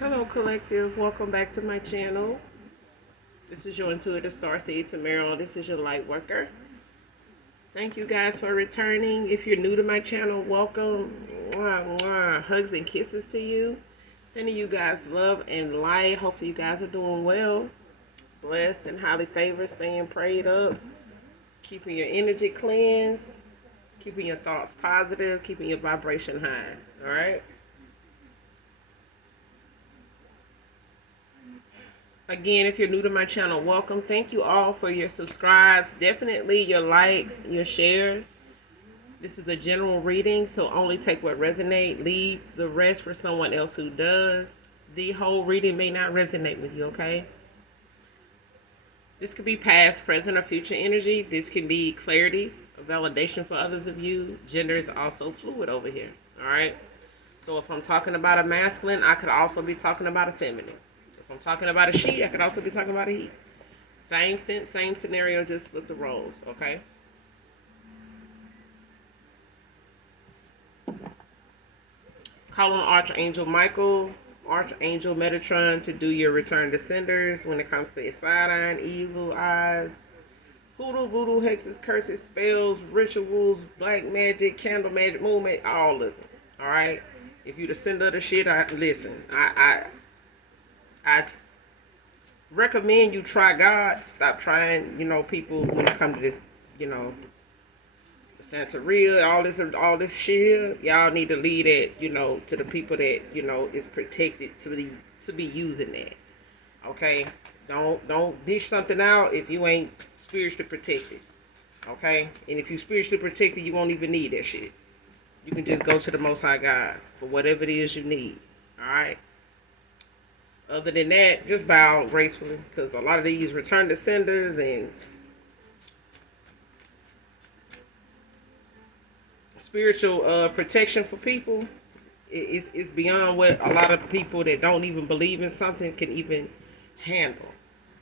Hello, collective. Welcome back to my channel. This is your intuitive starseed Tamara. This is your light worker. Thank you guys for returning. If you're new to my channel, welcome. Mwah, mwah. Hugs and kisses to you. Sending you guys love and light. Hopefully, you guys are doing well, blessed and highly favored, staying prayed up, keeping your energy cleansed, keeping your thoughts positive, keeping your vibration high. All right. Again, if you're new to my channel, welcome. Thank you all for your subscribes. Definitely your likes, your shares. This is a general reading, so only take what resonates. Leave the rest for someone else who does. The whole reading may not resonate with you, okay? This could be past, present, or future energy. This can be clarity, a validation for others of you. Gender is also fluid over here, all right? So if I'm talking about a masculine, I could also be talking about a feminine. If I'm talking about a she, I could also be talking about a he. Same sense, same scenario, just flip the roles, okay? Call on Archangel Michael, Archangel Metatron to do your return to senders when it comes to side-eye, evil eyes, hoodoo, voodoo, hexes, curses, spells, rituals, black magic, candle magic, moon magic, all of it, all right? If you the sender of the shit, I recommend you try God. Stop trying, people when it comes to this, you know, Santeria, all this shit. Y'all need to lead it, to the people that, is protected to be using that. Okay? Don't dish something out if you ain't spiritually protected. Okay? And if you spiritually protected, you won't even need that shit. You can just go to the Most High God for whatever it is you need. Alright? Other than that, just bow gracefully, because a lot of these return to senders and spiritual protection for people is beyond what a lot of people that don't even believe in something can even handle.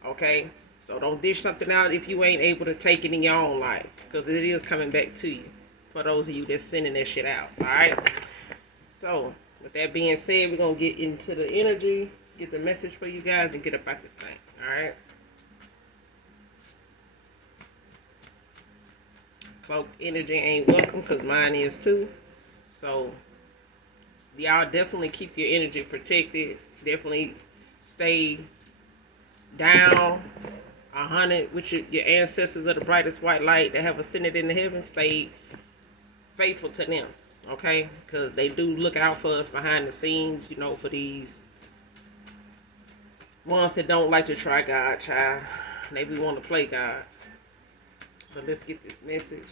Okay? So don't dish something out if you ain't able to take it in your own life, because it is coming back to you for those of you that's sending that shit out. Alright? So, with that being said, we're going to get into the energy, get the message for you guys, and get up out this thing. Alright? Cloak energy ain't welcome, because mine is too. So, y'all definitely keep your energy protected. Definitely stay down 100 with your ancestors of the brightest white light that have ascended in the heavens. Stay faithful to them, okay? Because they do look out for us behind the scenes, for these ones that don't like to try God, child. They be want to play God. So let's get this message.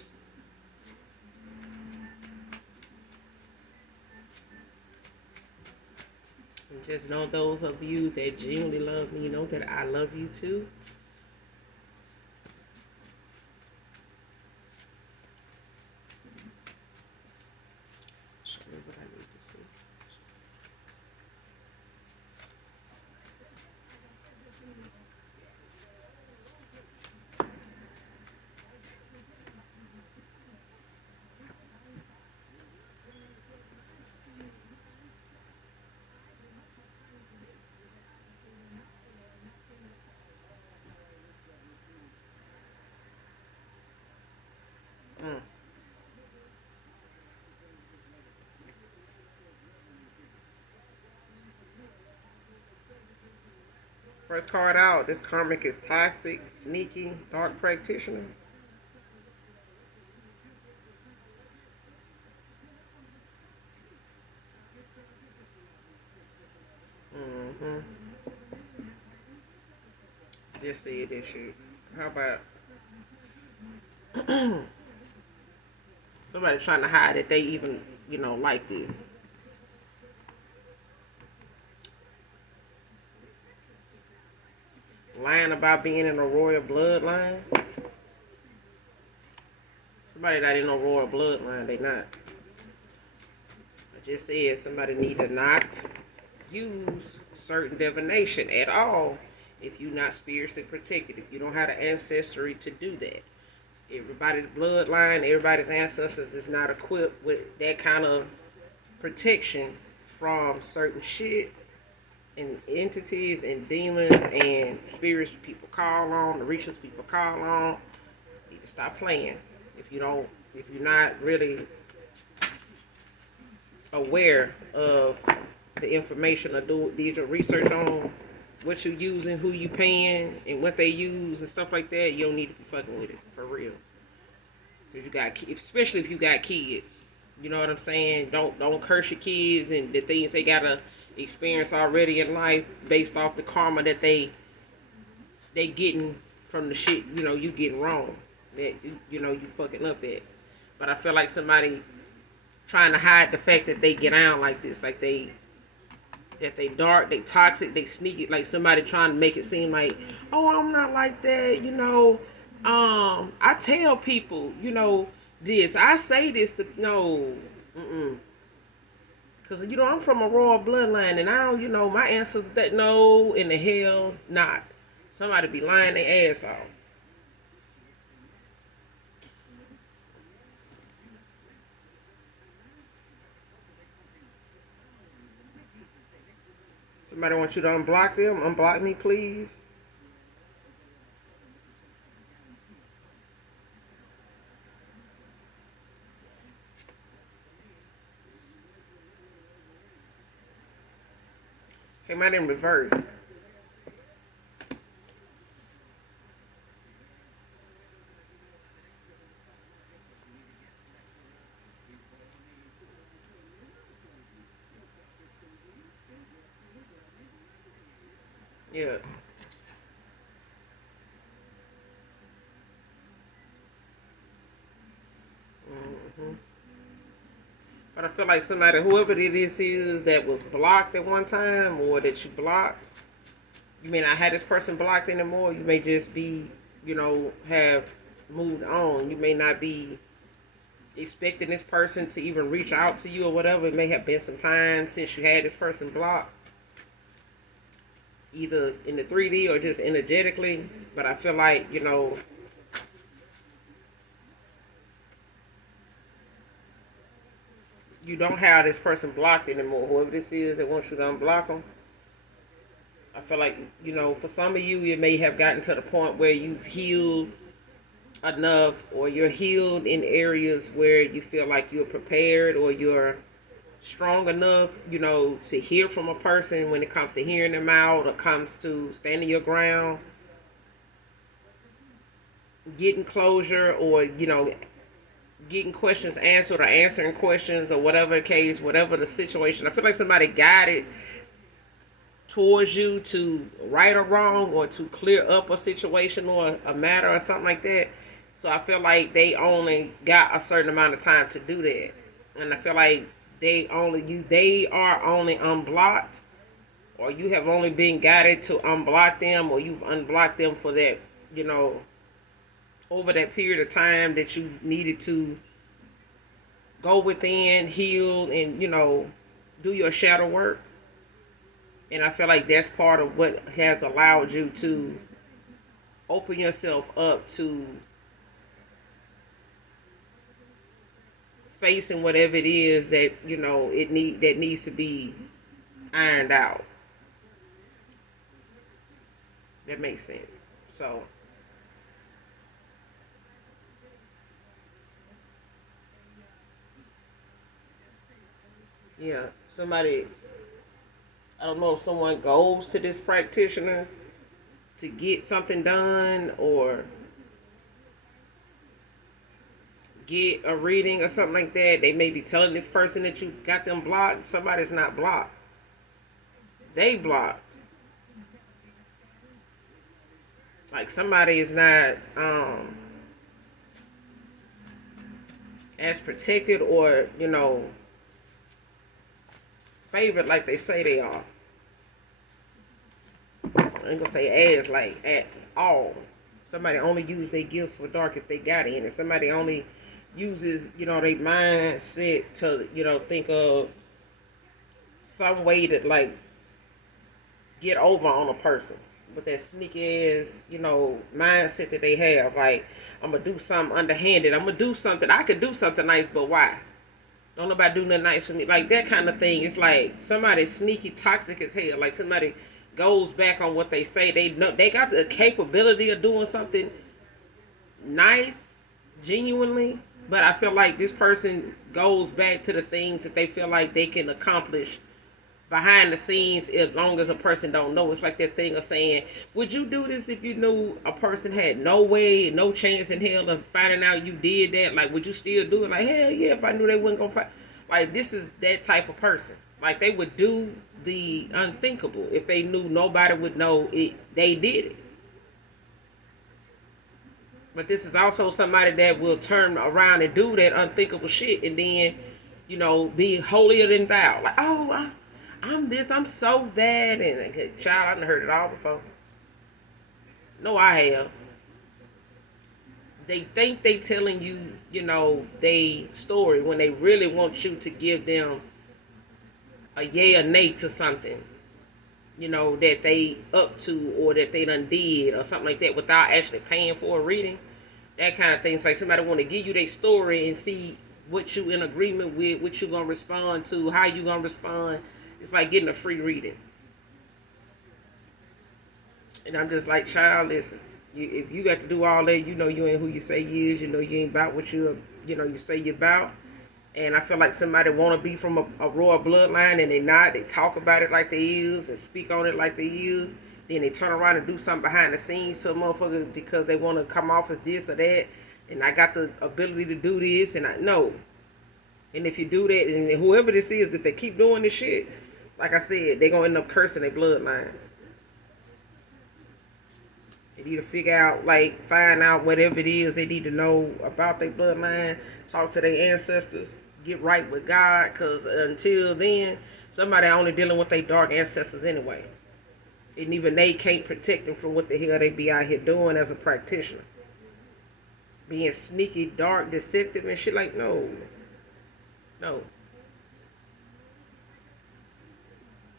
And just know, those of you that genuinely love me, know that I love you too. Show me what I need to see. First card out, this karmic is toxic, sneaky, dark practitioner. Just see this shit. How about somebody trying to hide that they even, like this? Lying about being in a royal bloodline. Somebody not in no royal bloodline, they not. I just said somebody need to not use certain divination at all if you're not spiritually protected, if you don't have the ancestry to do that. Everybody's bloodline, everybody's ancestors is not equipped with that kind of protection from certain shit. and entities and demons and spirits people call on, the rituals people call on. You need to stop playing. If you're not really aware of the information or did your research on what you're using, who you paying, and what they use and stuff like that, you don't need to be fucking with it for real. Because you got, especially if you got kids. You know what I'm saying? Don't curse your kids and the things they gotta experience already in life based off the karma that they getting from the shit you getting wrong, that you fucking up at. But I feel like somebody trying to hide the fact that they get out like this, like that they dark, they toxic, they sneaky, like somebody trying to make it seem like, oh, I'm not like that. I tell people, this, I say this to, no, because, I'm from a royal bloodline, and I don't, my ancestors that no, in the hell not. Somebody be lying their ass off. Somebody wants you to unblock them. Unblock me, please. Came out in reverse. Yeah. But I feel like somebody, whoever it is that was blocked at one time or that you blocked, you may not have this person blocked anymore. You may just be, have moved on. You may not be expecting this person to even reach out to you or whatever. It may have been some time since you had this person blocked, either in the 3D or just energetically. But I feel like, you don't have this person blocked anymore. Whoever this is that wants you to unblock them. I feel like, for some of you, it may have gotten to the point where you've healed enough, or you're healed in areas where you feel like you're prepared or you're strong enough, to hear from a person when it comes to hearing them out or comes to standing your ground, getting closure, or, getting questions answered or answering questions or whatever the case, whatever the situation. I feel like somebody guided towards you to right or wrong or to clear up a situation or a matter or something like that. So I feel like they only got a certain amount of time to do that. And I feel like they are only unblocked, or you have only been guided to unblock them, or you've unblocked them for that, over that period of time that you needed to go within, heal, and, do your shadow work. And I feel like that's part of what has allowed you to open yourself up to facing whatever it is that, that needs to be ironed out. That makes sense. So yeah, somebody, I don't know if someone goes to this practitioner to get something done or get a reading or something like that. They may be telling this person that you got them blocked. Somebody's not blocked. They blocked. Like somebody is not as protected or, favored like they say they are. I ain't gonna say as, like at all. Somebody only use their gifts for dark if they got in, and somebody only uses, their mindset to, think of some way to like get over on a person. With that sneaky ass, mindset that they have, like I'm gonna do something underhanded. I'm gonna do something. I could do something nice, but why? Don't nobody do nothing nice for me. Like that kind of thing. It's like somebody sneaky toxic as hell. Like somebody goes back on what they say. They know they got the capability of doing something nice, genuinely. But I feel like this person goes back to the things that they feel like they can accomplish behind the scenes as long as a person don't know. It's like that thing of saying, would you do this if you knew a person had no way, no chance in hell of finding out you did that? Like, would you still do it? Like, hell yeah, if I knew they wasn't gonna find. Like, this is that type of person. Like, they would do the unthinkable if they knew nobody would know it. They did it. But this is also somebody that will turn around and do that unthinkable shit and then, be holier than thou. Like, oh, I'm this, I'm so that. And child, I've heard it all before. No, I have. They think they telling you, they story when they really want you to give them a yay or nay to something, that they up to or that they done did or something like that without actually paying for a reading. That kind of thing. It's like somebody want to give you their story and see what you in agreement with, what you gonna respond to, how you gonna respond. It's like getting a free reading. And I'm just like, child, listen. If you got to do all that, you ain't who you say you is. You ain't about what you say you about. And I feel like somebody want to be from a royal bloodline and they not. They talk about it like they is and speak on it like they is. Then they turn around and do something behind the scenes to a motherfucker because they want to come off as this or that. And I got the ability to do this and I know. And if you do that, and whoever this is, if they keep doing this shit, like I said, they going to end up cursing their bloodline. They need to figure out, like, find out whatever it is they need to know about their bloodline, talk to their ancestors, get right with God, because until then, somebody only dealing with their dark ancestors anyway. And even they can't protect them from what the hell they be out here doing as a practitioner. Being sneaky, dark, deceptive, and shit like, no. No.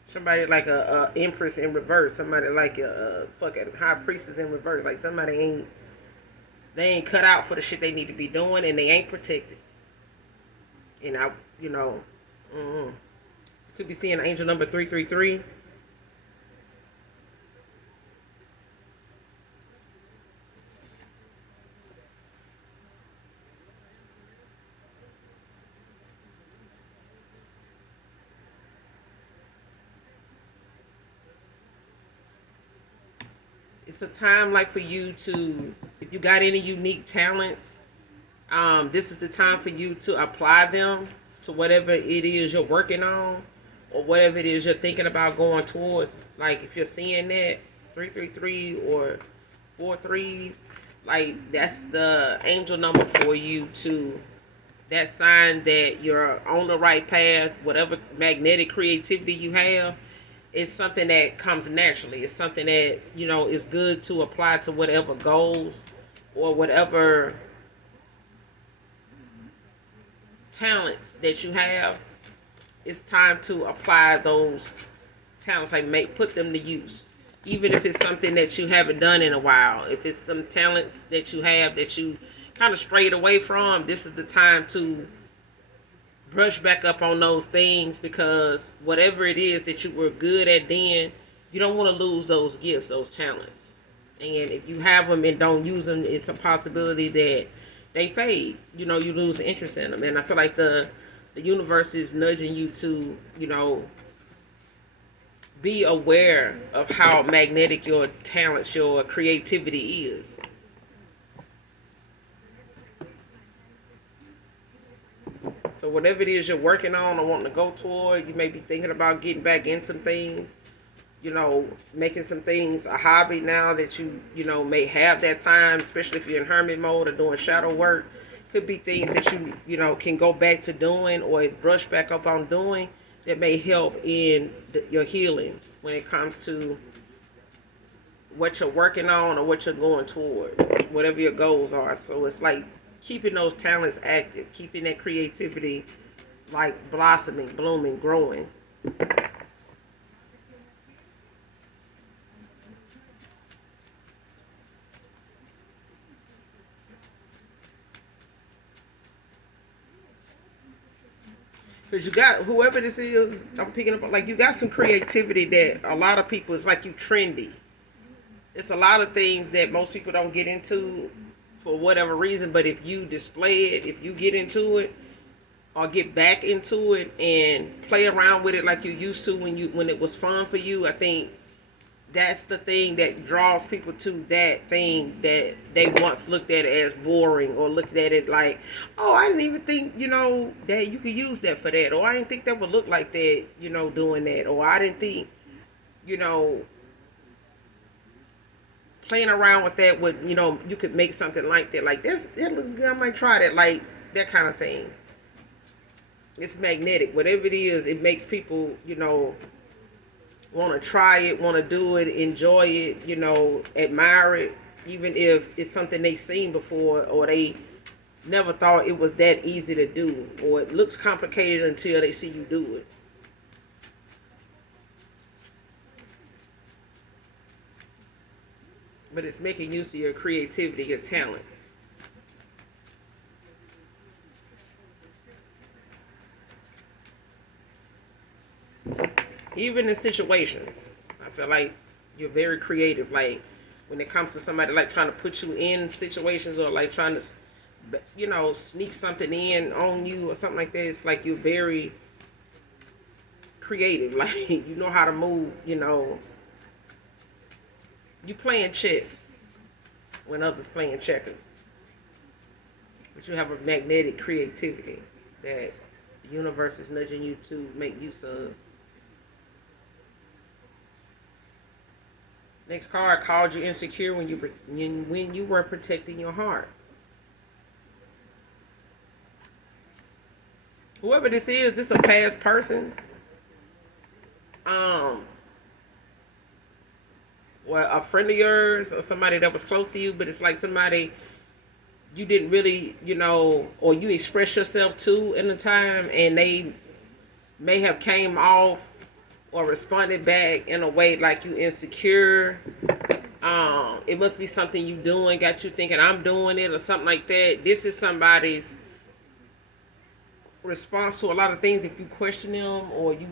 Somebody like a empress in reverse. Somebody like a fucking high priestess in reverse. Like somebody they ain't cut out for the shit they need to be doing, and they ain't protected. And I, could be seeing angel number 333. It's a time like for you to, if you got any unique talents, this is the time for you to apply them to whatever it is you're working on or whatever it is you're thinking about going towards. Like if you're seeing that 333 or 4 3s, like that's the angel number for you to, that sign that you're on the right path. Whatever magnetic creativity you have, it's something that comes naturally. It's something that, is good to apply to whatever goals or whatever talents that you have. It's time to apply those talents, like put them to use. Even if it's something that you haven't done in a while, if it's some talents that you have that you kind of strayed away from, this is the time to brush back up on those things, because whatever it is that you were good at then, you don't want to lose those gifts, those talents. And if you have them and don't use them, it's a possibility that they fade. You lose interest in them. And I feel like the universe is nudging you to, be aware of how magnetic your talents, your creativity is. So whatever it is you're working on or wanting to go toward, you may be thinking about getting back into things, making some things a hobby now that you may have that time, especially if you're in hermit mode or doing shadow work. Could be things that you can go back to doing or brush back up on doing that may help in your healing when it comes to what you're working on or what you're going toward, whatever your goals are. So it's like keeping those talents active, keeping that creativity like blossoming, blooming, growing. Because you got, whoever this is, I'm picking up, like, you got some creativity that a lot of people, it's like you trendy. It's a lot of things that most people don't get into for whatever reason, but if you display it, if you get into it, or get back into it and play around with it like you used to when it was fun for you, I think that's the thing that draws people to that thing that they once looked at it as boring, or looked at it like, oh, I didn't even think, that you could use that for that, or I didn't think that would look like that, doing that, or I didn't think, you know, playing around with that would, you could make something like that. Like, that looks good, I might try that, like that kind of thing. It's magnetic. Whatever it is, it makes people, want to try it, want to do it, enjoy it, admire it, even if it's something they've seen before, or they never thought it was that easy to do, or it looks complicated until they see you do it. But it's making use of your creativity, your talents. Even in situations, I feel like you're very creative. Like, when it comes to somebody like trying to put you in situations, or like trying to, sneak something in on you or something like that, it's like you're very creative. Like, you know how to move, you playing chess when others playing checkers. But you have a magnetic creativity that the universe is nudging you to make use of. Next card called you insecure when you were protecting your heart. Whoever this is a past person. Well, a friend of yours, or somebody that was close to you, but it's like somebody you didn't really, or you express yourself to in the time, and they may have came off or responded back in a way like you insecure. It must be something you doing, got you thinking I'm doing it, or something like that. This is somebody's response to a lot of things. If you question them, or you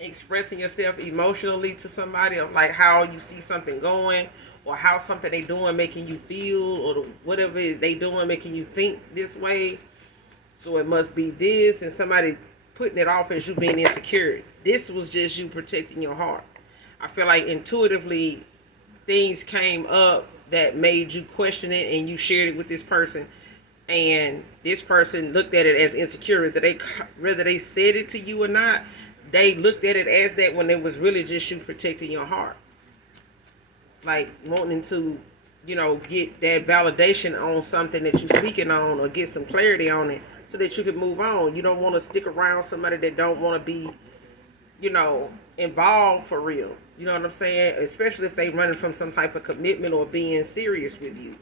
expressing yourself emotionally to somebody, of like how you see something going, or how something they doing making you feel, or whatever they doing making you think this way. So it must be this, and somebody putting it off as you being insecure. This was just you protecting your heart. I feel like intuitively things came up that made you question it, and you shared it with this person, and this person looked at it as insecure. Whether they said it to you or not, they looked at it as that, when it was really just you protecting your heart. Like, wanting to, get that validation on something that you're speaking on, or get some clarity on it, so that you can move on. You don't want to stick around somebody that don't want to be, involved for real. You know what I'm saying? Especially if they running from some type of commitment or being serious with you.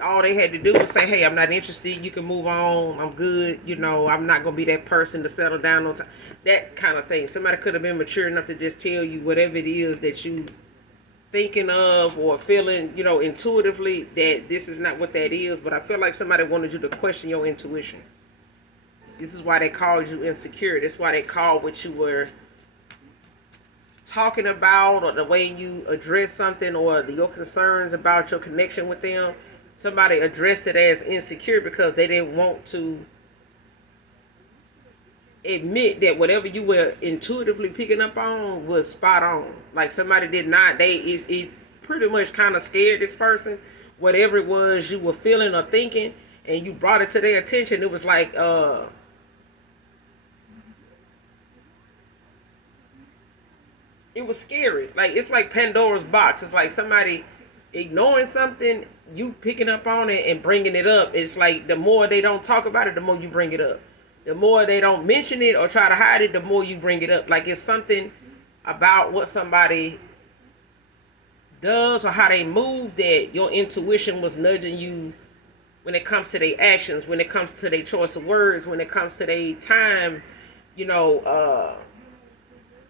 All they had to do was say, hey, I'm not interested. You can move on. I'm good. I'm not going to be that person to settle down on time. That kind of thing. Somebody could have been mature enough to just tell you whatever it is that you thinking of or feeling, intuitively, that this is not what that is. But I feel like somebody wanted you to question your intuition. This is why they called you insecure. That's why they called what you were talking about, or the way you address something, or your concerns about your connection with them. Somebody addressed it as insecure because they didn't want to admit that whatever you were intuitively picking up on was spot on. Like, somebody did not, it pretty much kind of scared this person. Whatever it was you were feeling or thinking, and you brought it to their attention, it was like, it was scary. Like, it's like Pandora's box. It's like somebody ignoring something, you picking up on it and bringing it up. It's like, the more they don't talk about it, the more you bring it up. The more they don't mention it or try to hide it, the more you bring it up. Like, it's something about what somebody does or how they move that your intuition was nudging you, when it comes to their actions, when it comes to their choice of words, when it comes to their time,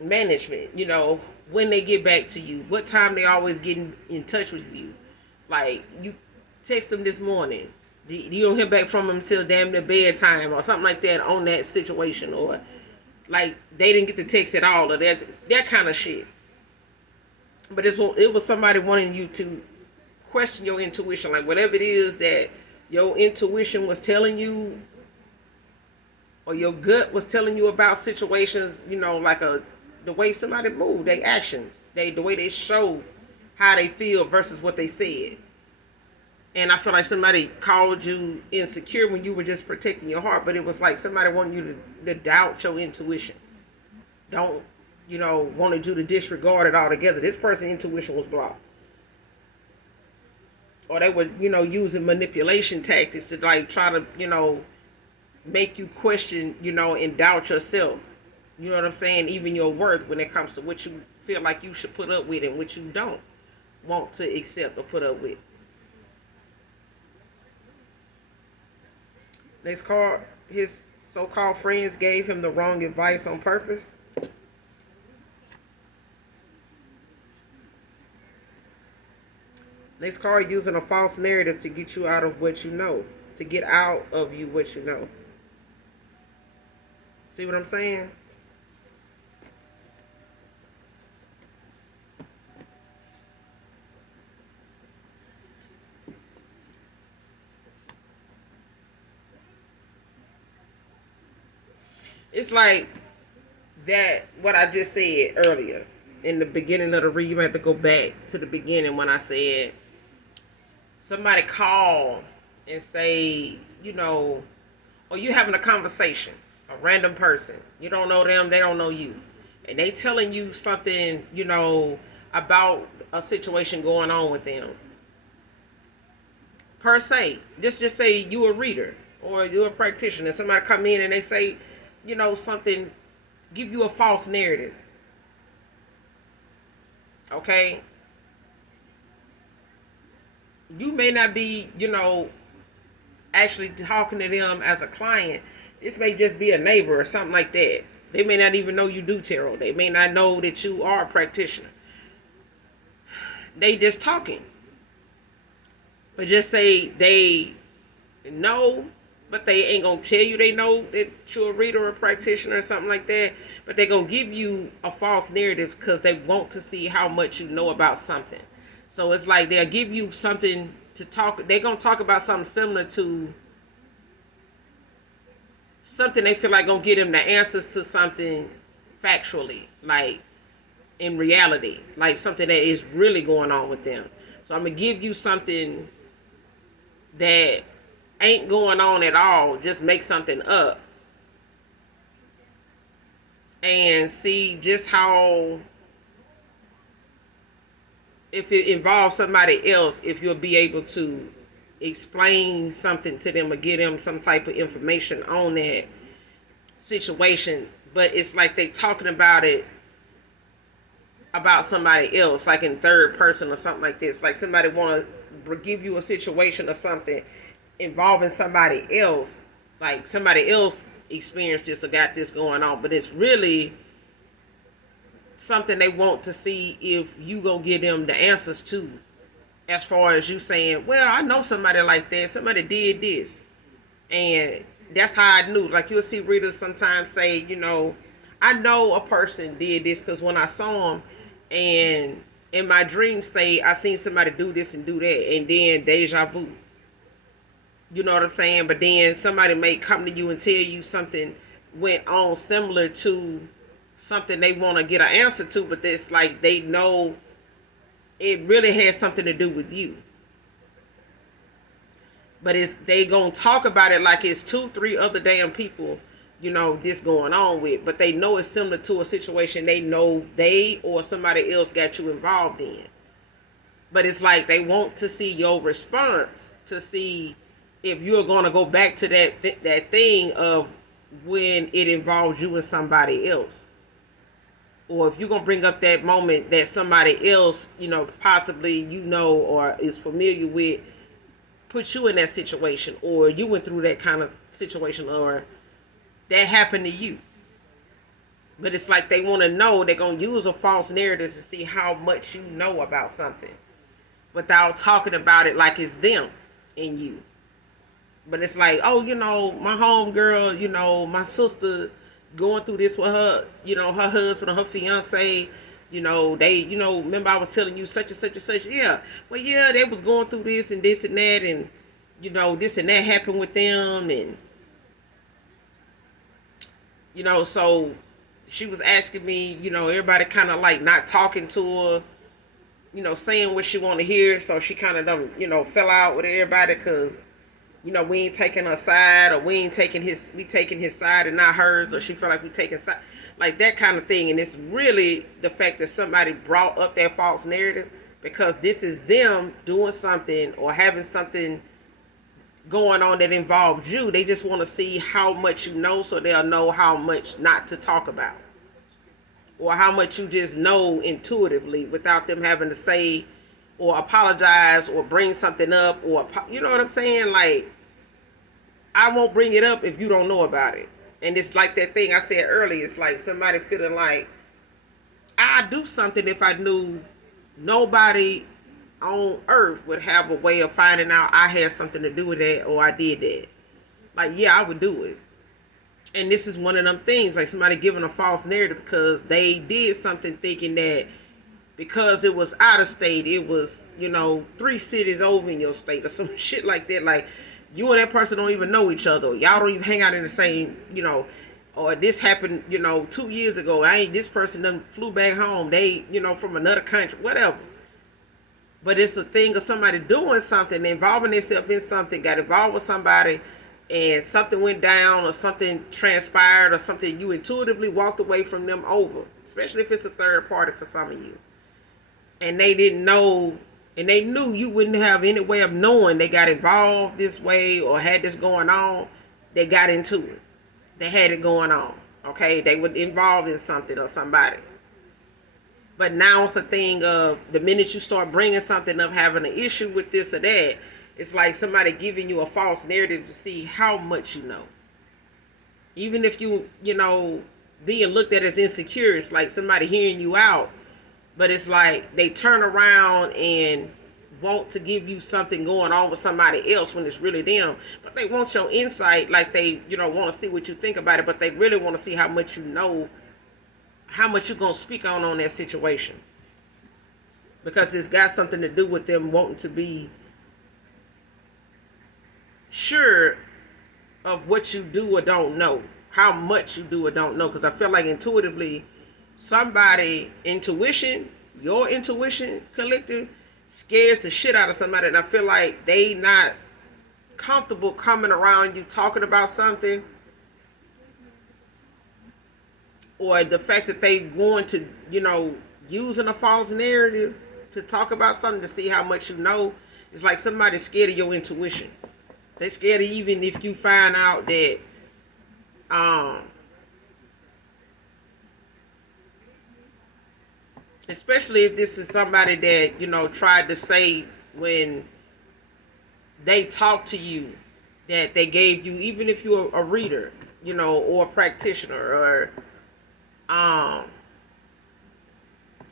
management, when they get back to you, what time they always getting in touch with you. Like, you text them this morning, You don't hear back from them until damn near bedtime or something like that on that situation, or like they didn't get the text at all, or that kind of shit. But it was somebody wanting you to question your intuition, like whatever it is that your intuition was telling you, or your gut was telling you about situations. Like the way somebody moved, their actions, the way they show how they feel versus what they said. And I feel like somebody called you insecure when you were just protecting your heart, but it was like somebody wanted you to doubt your intuition. Don't, wanted you to disregard it altogether. This person's intuition was blocked. Or they were, using manipulation tactics to like try to, make you question, and doubt yourself. You know what I'm saying? Even your worth when it comes to what you feel like you should put up with and what you don't want to accept or put up with. Next card, his so-called friends gave him the wrong advice on purpose. Next card, using a false narrative to get you out of what you know. To get out of you what you know. See what I'm saying? It's like that, what I just said earlier in the beginning of the read. You have to go back to the beginning when I said somebody call and say, or you having a conversation, a random person, you don't know them, they don't know you, and they telling you something, about a situation going on with them. Per se, just say you a reader or you're a practitioner, and somebody come in and they say, something, give you a false narrative. Okay? You may not be, actually talking to them as a client. This may just be a neighbor or something like that. They may not even know you do tarot. They may not know that you are a practitioner. They just talking. But just say they know, but they ain't gonna tell you they know that you're a reader or a practitioner or something like that. But they gonna give you a false narrative because they want to see how much you know about something. So it's like they'll give you something to talk. They're gonna talk about something similar to something they feel like gonna get them the answers to something factually, like in reality, like something that is really going on with them. So I'm gonna give you something that ain't going on at all. Just make something up and see just how, if it involves somebody else, if you'll be able to explain something to them or give them some type of information on that situation. But it's like they talking about it about somebody else, like in third person or something like this. Like somebody want to give you a situation or something involving somebody else, like somebody else experienced this or got this going on, but it's really something they want to see if you gonna give them the answers to, as far as you saying, well, I know somebody like that, somebody did this, and that's how I knew. Like you'll see readers sometimes say, I know a person did this because when I saw them, and in my dream state I seen somebody do this and do that, and then deja vu. You know what I'm saying? But then somebody may come to you and tell you something went on similar to something they want to get an answer to, but it's like they know it really has something to do with you. But they gonna talk about it like it's 2-3 other damn people, this going on with. But they know it's similar to a situation they know they or somebody else got you involved in. But it's like they want to see your response to see if you're going to go back to that thing of when it involves you and somebody else. Or if you're going to bring up that moment that somebody else, possibly or is familiar with, put you in that situation, or you went through that kind of situation, or that happened to you. But it's like they want to know, they're going to use a false narrative to see how much you know about something without talking about it like it's them and you. But it's like, oh, my home girl, my sister going through this with her, her husband or her fiance, they, remember I was telling you such and such and such. Yeah. Well, yeah, they was going through this and this and that, and, this and that happened with them. And, so she was asking me, everybody kind of like not talking to her, saying what she want to hear. So she kind of done, fell out with everybody because, we ain't taking her side, or we taking his side and not hers, or she felt like we taking side, like that kind of thing. And it's really the fact that somebody brought up that false narrative, because this is them doing something or having something going on that involves you. They just want to see how much you know, so they'll know how much not to talk about, or how much you just know intuitively without them having to say or apologize or bring something up, or you know what I'm saying? Like, I won't bring it up if you don't know about it. And it's like that thing I said earlier. It's like somebody feeling like, I'd do something if I knew nobody on earth would have a way of finding out I had something to do with that, or I did that. Like, yeah, I would do it. And this is one of them things, like somebody giving a false narrative because they did something thinking that because it was out of state, it was, 3 cities over in your state or some shit like that. Like, you and that person don't even know each other. Y'all don't even hang out in the same, or this happened, 2 years ago. This person done flew back home. They, from another country, whatever. But it's a thing of somebody doing something, involving themselves in something, got involved with somebody, and something went down, or something transpired, or something you intuitively walked away from them over, especially if it's a third party for some of you. And they didn't know, and they knew you wouldn't have any way of knowing they got involved this way or had this going on. They got into it. They had it going on. Okay? They were involved in something or somebody. But now it's a thing of the minute you start bringing something up, having an issue with this or that, it's like somebody giving you a false narrative to see how much you know. Even if you, being looked at as insecure, it's like somebody hearing you out. But it's like they turn around and want to give you something going on with somebody else when it's really them. But they want your insight, like they, want to see what you think about it. But they really want to see how much you know, how much you're going to speak on that situation. Because it's got something to do with them wanting to be sure of what you do or don't know. How much you do or don't know. Because I feel like intuitively, somebody your intuition collective scares the shit out of somebody, and I feel like they not comfortable coming around you talking about something, or the fact that they going to, using a false narrative to talk about something to see how much you know. It's like somebody's scared of your intuition. They scared of, even if you find out that especially if this is somebody that, tried to say when they talk to you that they gave you, even if you're a reader, or a practitioner, or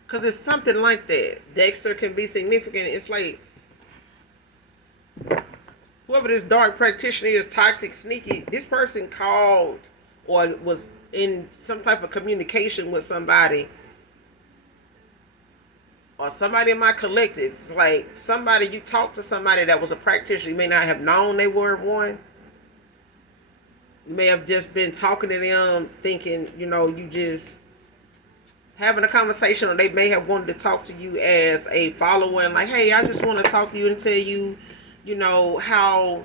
because it's something like that. Dexter can be significant. It's like whoever this dark practitioner is, toxic, sneaky, this person called or was in some type of communication with somebody, or somebody in my collective. It's like somebody, you talk to somebody that was a practitioner. You may not have known they were one. You may have just been talking to them thinking, you just having a conversation, or they may have wanted to talk to you as a follower and like, hey, I just want to talk to you and tell you, how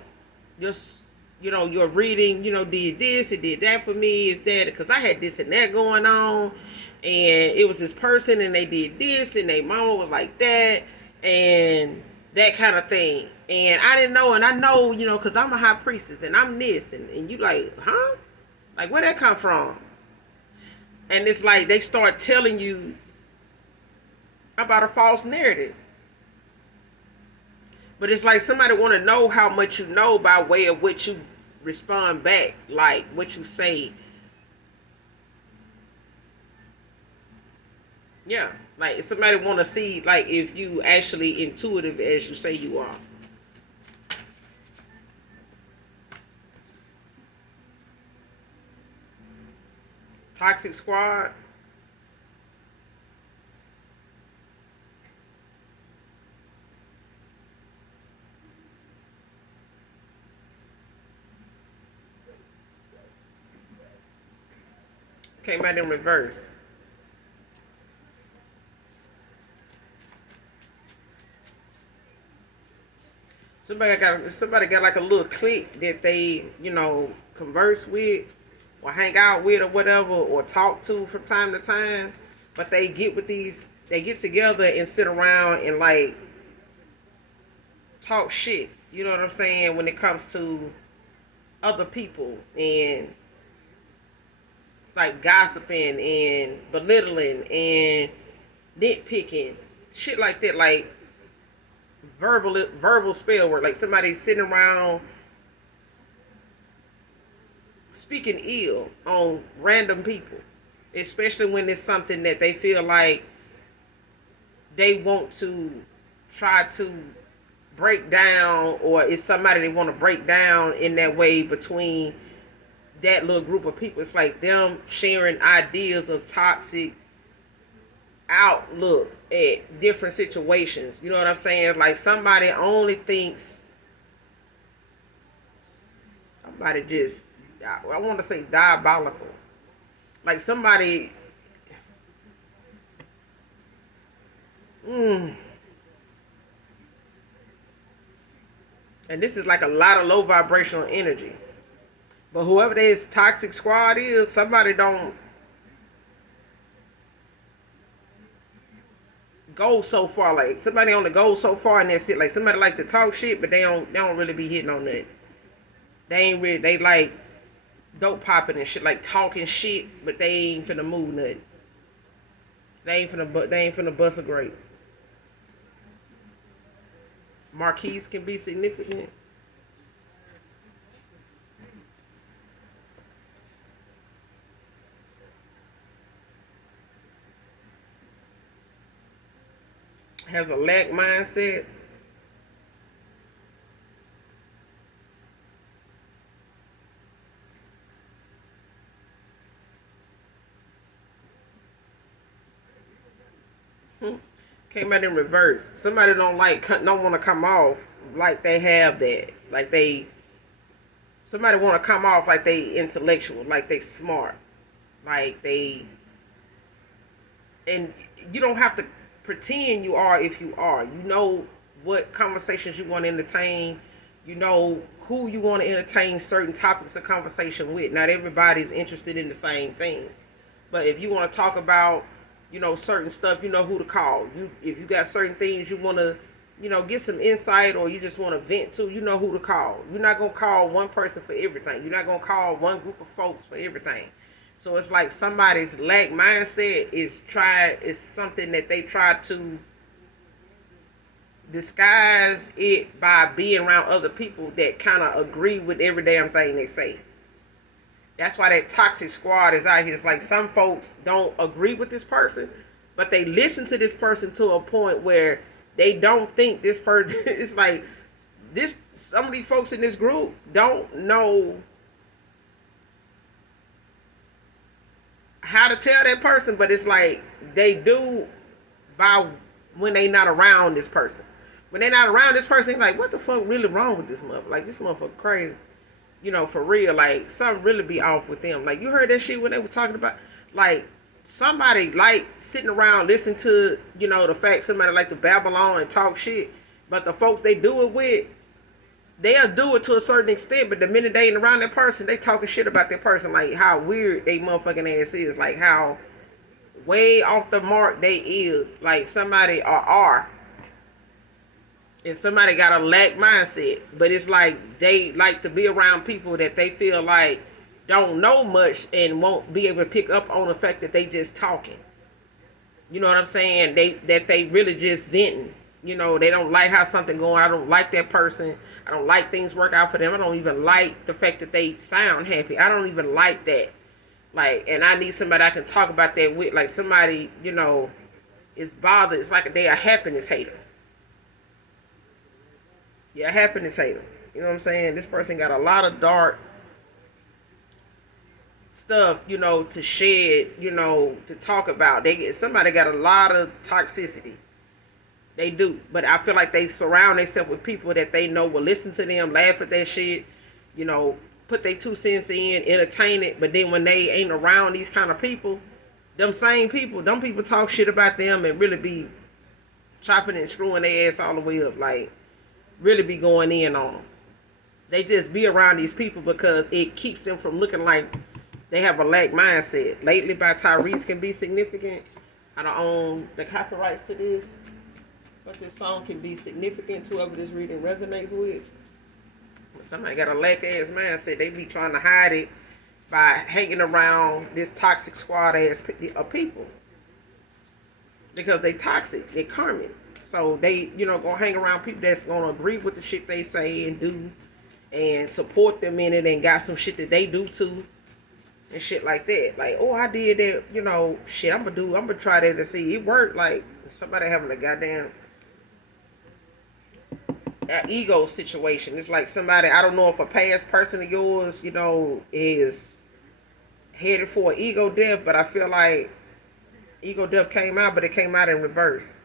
just, your reading, did this, it did that for me, is that because I had this and that going on. And it was this person, and they did this, and their mama was like that, and that kind of thing. And I didn't know, and I know, because I'm a high priestess, and I'm this, and you like, huh? Like, where'd that come from? And it's like they start telling you about a false narrative. But it's like somebody want to know how much you know by way of what you respond back, like what you say. Yeah, like somebody want to see like if you actually intuitive as you say you are. Toxic Squad. Came out in reverse. Somebody got like a little clique that they, converse with or hang out with or whatever or talk to from time to time. But they get together and sit around and like talk shit. You know what I'm saying? When it comes to other people and like gossiping and belittling and nitpicking, shit like that, like verbal spell work, like somebody sitting around speaking ill on random people, especially when it's something that they feel like they want to try to break down, or it's somebody they want to break down in that way between that little group of people. It's like them sharing ideas of toxic outlook at different situations. You know what I'm saying? Like somebody only thinks somebody just, I want to say diabolical. Like somebody, and this is like a lot of low vibrational energy. But whoever this toxic squad is, somebody don't go so far. Like somebody only goes so far and that's it. Like somebody like to talk shit, but they don't really be hitting on that. They ain't really, they like dope popping and shit, like talking shit, but they ain't finna move nothing. They ain't finna bust a grape. Marquise can be significant. Has a lack mindset. Came out in reverse. Somebody don't want to come off like they have that. Somebody want to come off like they intellectual, like they smart, like they, and you don't have to pretend you are if you are. You know what conversations you want to entertain. You know who you want to entertain certain topics of conversation with. Not everybody's interested in the same thing. But if you want to talk about, certain stuff, you know who to call. If you got certain things you want to, get some insight, or you just want to vent to, you know who to call. You're not going to call one person for everything. You're not going to call one group of folks for everything. So it's like somebody's lack mindset is something that they try to disguise it by being around other people that kind of agree with every damn thing they say. That's why that toxic squad is out here. It's like some folks don't agree with this person, but they listen to this person to a point where they don't think this person it's like this. Some of these folks in this group don't know how to tell that person, but it's like they do by when they not around this person. When they not around this person, like, what the fuck really wrong with this motherfucker? Like, this motherfucker crazy. For real, like, something really be off with them. Like, you heard that shit when they were talking about, like, somebody, like, sitting around listening to, the fact somebody like to babble on and talk shit, but the folks they do it with, they'll do it to a certain extent, but the minute they ain't around that person, they talking shit about that person, like, how weird they motherfucking ass is, like, how way off the mark they is, like, somebody are. And somebody got a lack mindset, but it's like they like to be around people that they feel like don't know much and won't be able to pick up on the fact that they just talking. You know what I'm saying? They really just venting. They don't like how something going. I don't like that person. I don't like things work out for them. I don't even like the fact that they sound happy. I don't even like that. Like, and I need somebody I can talk about that with. Like somebody, is bothered. It's like they a happiness hater. Yeah, happiness hater. You know what I'm saying? This person got a lot of dark stuff, to shed, to talk about. Somebody got a lot of toxicity. They do. But I feel like they surround themselves with people that they know will listen to them, laugh at that shit, you know, put their 2 cents in, entertain it. But then when they ain't around these kind of people, them people talk shit about them and really be chopping and screwing their ass all the way up. Like, really be going in on them. They just be around these people because it keeps them from looking like they have a lack mindset. Lately by Tyrese can be significant. I don't own the copyrights to this, but this song can be significant to whoever this reading resonates with. But somebody got a lack ass mindset. They be trying to hide it by hanging around this toxic squad ass of people. Because they toxic, they karmic. So they, gonna hang around people that's gonna agree with the shit they say and do and support them in it and got some shit that they do too. And shit like that. Like, oh, I did that, shit, I'm gonna try that to see. It worked. Like, somebody having a goddamn ego situation. It's like somebody, I don't know if a past person of yours, is headed for an ego death, but I feel like ego death came out, but it came out in reverse.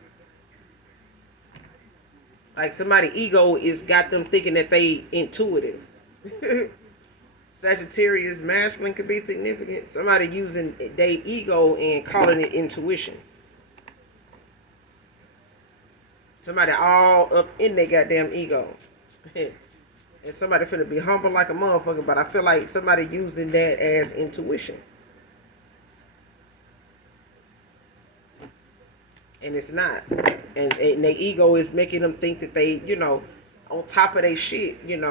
Like somebody ego is got them thinking that they intuitive. Sagittarius masculine could be significant. Somebody using their ego and calling it intuition. Somebody all up in their goddamn ego. And somebody finna be humble like a motherfucker, but I feel like somebody using that as intuition. And it's not. And their ego is making them think that they, on top of their shit, and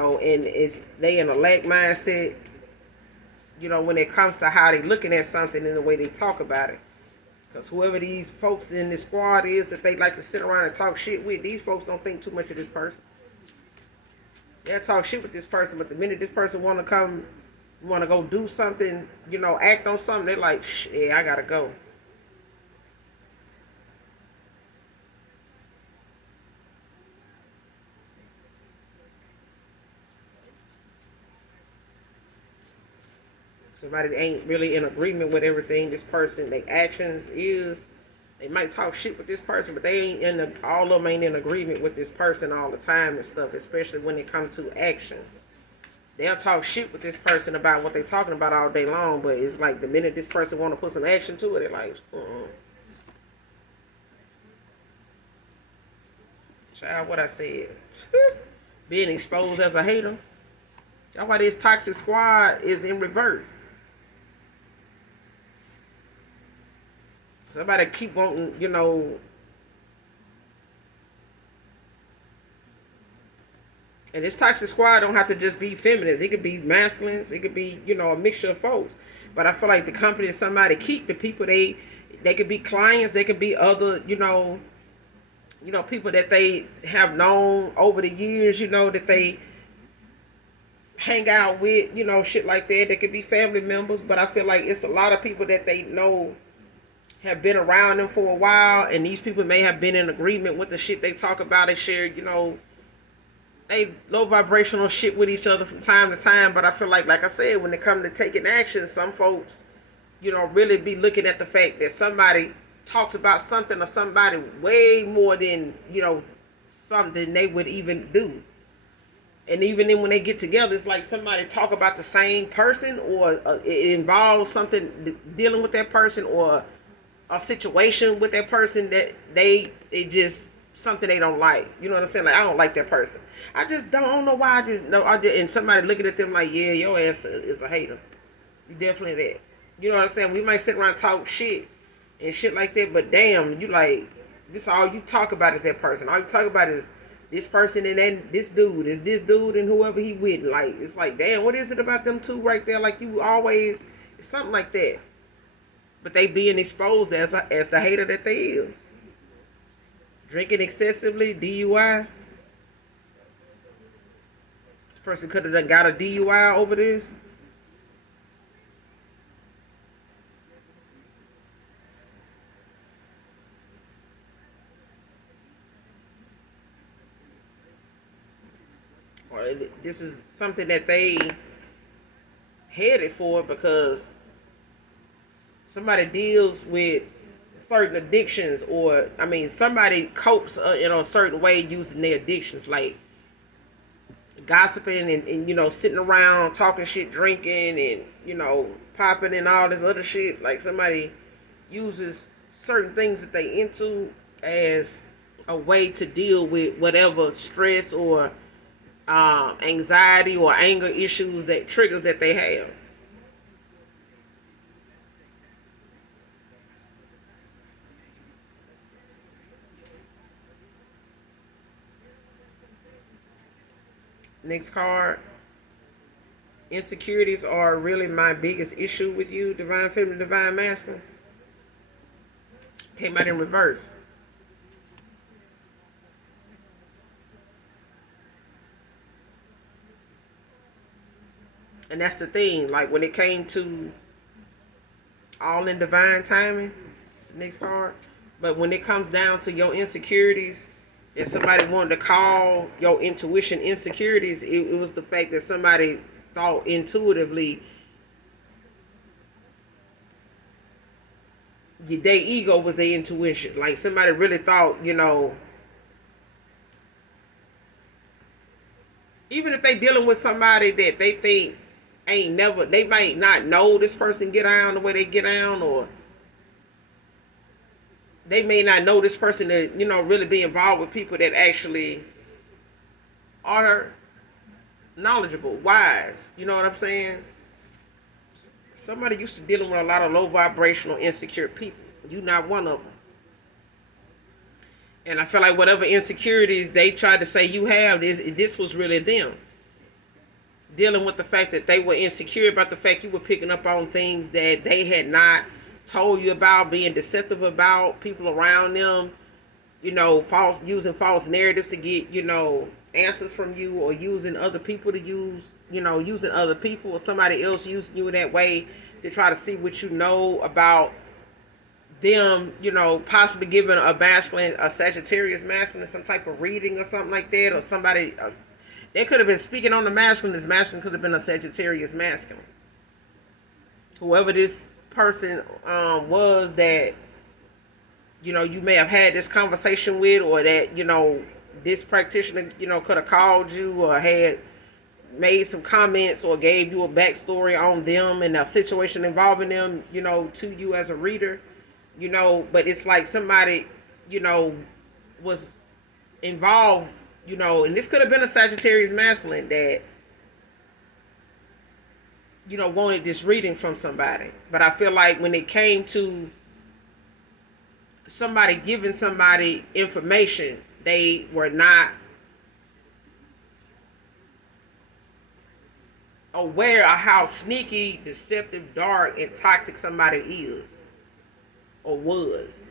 they in a lack mindset, when it comes to how they looking at something and the way they talk about it. Because whoever these folks in this squad is that they like to sit around and talk shit with, these folks don't think too much of this person. They'll talk shit with this person, but the minute this person want to go do something, act on something, they're like, yeah, I gotta go. Somebody that ain't really in agreement with everything this person, their actions is. They might talk shit with this person, but they ain't all of them ain't in agreement with this person all the time and stuff, especially when it comes to actions. They'll talk shit with this person about what they're talking about all day long, but it's like the minute this person want to put some action to it, they're like, Child, what I said. Being exposed as a hater. That's why this toxic squad is in reverse. Somebody keep wanting, and this toxic squad don't have to just be feminines. It could be masculines. It could be, a mixture of folks. But I feel like the company that somebody keep, the people they could be clients. They could be other, people that they have known over the years, that they hang out with, shit like that. They could be family members. But I feel like it's a lot of people that they know have been around them for a while, and these people may have been in agreement with the shit they talk about. They share, they low vibrational shit with each other from time to time. But I feel like I said, when it comes to taking action, some folks, really be looking at the fact that somebody talks about something or somebody way more than, something they would even do. And even then when they get together, it's like somebody talk about the same person, or it involves something dealing with that person, or a situation with that person that it just something they don't like. You know what I'm saying? Like, I don't like that person. I just don't know why. And somebody looking at them like, yeah, your ass is a hater. You definitely that. You know what I'm saying? We might sit around and talk shit and shit like that, but damn, you like, this all you talk about is that person. All you talk about is this person and then this dude and whoever he with. Like, it's like, damn, what is it about them two right there? Like, you always, it's something like that. But they being exposed as the hater that they is. Drinking excessively, DUI. This person could have done got a DUI over this. Or this is something that they headed for, because somebody deals with certain addictions, or somebody copes in a certain way using their addictions, like gossiping and sitting around talking shit, drinking, and popping and all this other shit. Like somebody uses certain things that they into as a way to deal with whatever stress or anxiety or anger issues, that triggers that they have. Next card. Insecurities are really my biggest issue with you, divine feminine, divine masculine. Came out in reverse. And that's the thing. Like when it came to all in divine timing, it's the next card. But when it comes down to your insecurities, and somebody wanted to call your intuition insecurities, it was the fact that somebody thought intuitively their ego was their intuition. Like somebody really thought, even if they dealing with somebody that they think ain't never, they might not know this person get down the way they get down, or they may not know this person to, really be involved with people that actually are knowledgeable, wise. You know what I'm saying? Somebody used to dealing with a lot of low vibrational, insecure people. You not one of them. And I feel like whatever insecurities they tried to say you have, this was really them. Dealing with the fact that they were insecure about the fact you were picking up on things that they had not told you about, being deceptive about people around them, using false narratives to get, answers from you, or using other people to using other people or somebody else using you in that way to try to see what you know about them, possibly giving a Sagittarius masculine some type of reading or something like that, or somebody, they could have been speaking on the masculine. This masculine could have been a Sagittarius masculine. Whoever this person was that, you may have had this conversation with, or that, this practitioner, could have called you or had made some comments or gave you a backstory on them and a situation involving them, to you as a reader, but it's like somebody, was involved, and this could have been a Sagittarius masculine that, wanted this reading from somebody. But I feel like when it came to somebody giving somebody information, they were not aware of how sneaky, deceptive, dark, and toxic somebody is or was.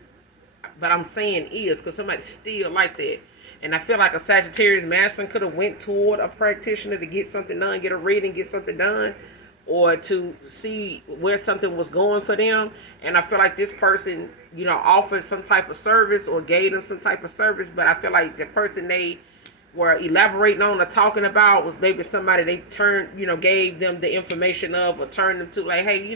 But I'm saying is because somebody's still like that. And I feel like a Sagittarius masculine could have went toward a practitioner to get something done, get a reading, get something done, or to see where something was going for them. And I feel like this person, offered some type of service or gave them some type of service. But I feel like the person they were elaborating on or talking about was maybe somebody they turned, gave them the information of, or turned them to, like, hey,